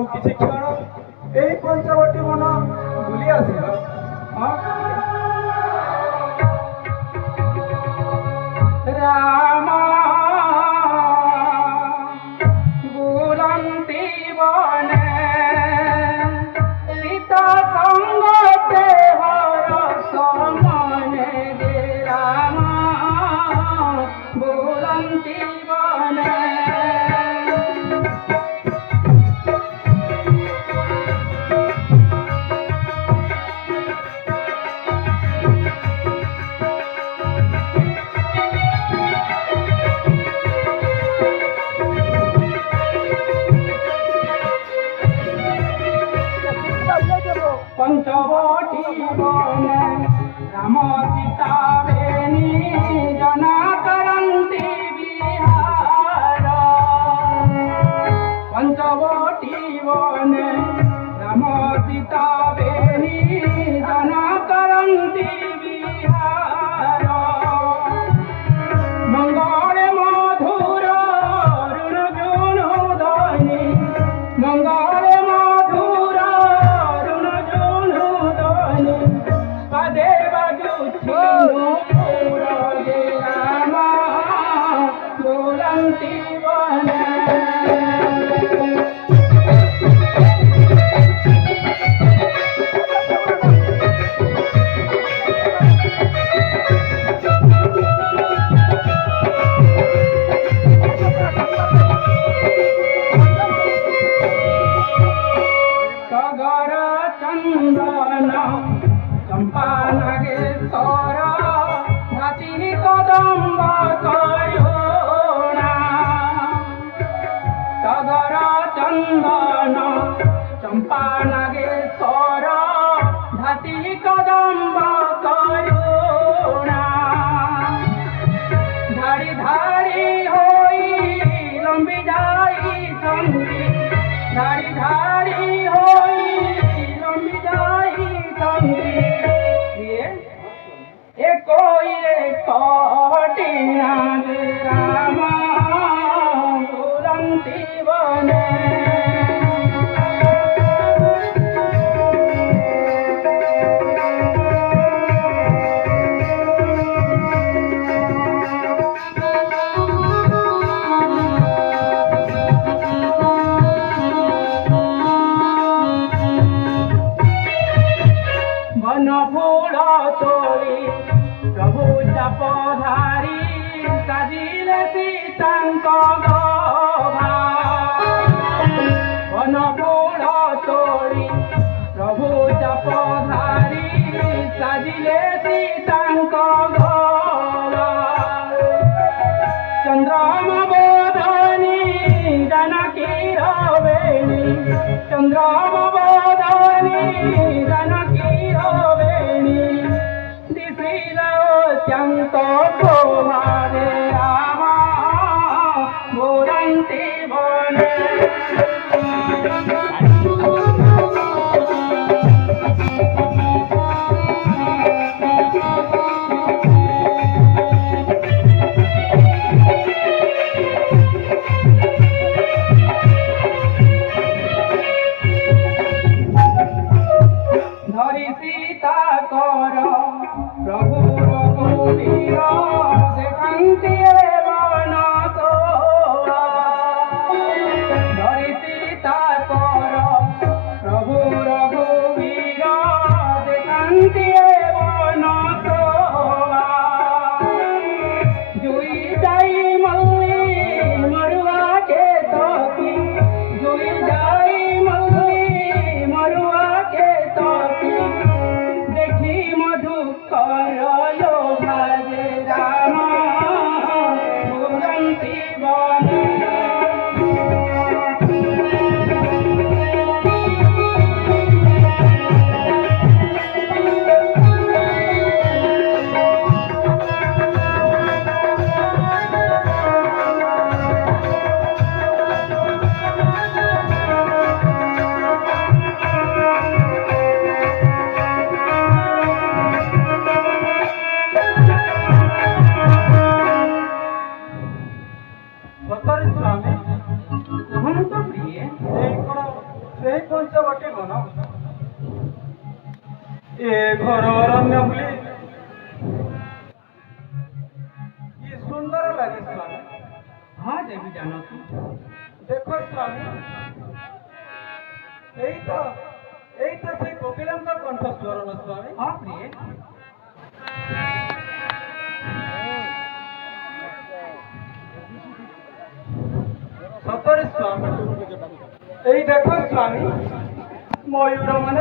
ଆଉ କିଛି କ୍ଷଣ ଏହି ପଞ୍ଚବଟୀ ବନ ବୁଲି ଆସିବା। ହଁ ରାମ ବୁଲନ୍ତି ବନେ ସୀତା ସଙ୍ଗତେ ହର ସମନେ ରେ ରାମ ବୁଲନ୍ତି ବନେ पंचवटी बने राम सीता बेनी जना करंती बिहार पंचवटी बने राम सीता बेनी जना करंती बिहार मंगल मधुर ऋण जुणु धनी मंगल मधुर चंदन चंपा नागेश्वर नाती कदम्ब करुणा टगर चंदन चंपा नागेश्वर धाती कदम्ब करुणा धाड़ी धाड़ी होई लंबी जाई संगी धाड़ी धाड़ी होई कोई कोटिया राम बुलंती बने वन फूल तोड़ी प्रभु चापधारी साजिले सीतांक गोभा वन फूल तोड़ी प्रभु चापधारी साजिले सीतांक गोभा चंद्रमा बोधनी जानकी रवेणी चंद्रमा बोधनी जानकी रवेणी दिशिलत्यंत शोभारे राम बुलंती बने धरी सीता कर प्रभु रघुवीर ଏ ଘର ଅରଣ୍ୟ ବୋଲି କି ସୁନ୍ଦର ଲାଗେ ସ୍ୱାମୀ। ହଁ ଦେବୀ ଜାନକୀ, ଦେଖ ସ୍ୱାମୀ, ଏଇ ତ ସେଇ କୋକିଳଙ୍କ କଣ୍ଠସ୍ୱର ନା ସ୍ୱାମୀ। ହଁ ପ୍ରିୟ, ସତରେ ସ୍ୱାମୀ, ଏଇ ଦେଖ ସ୍ୱାମୀ, ମୟୂର ମାନେ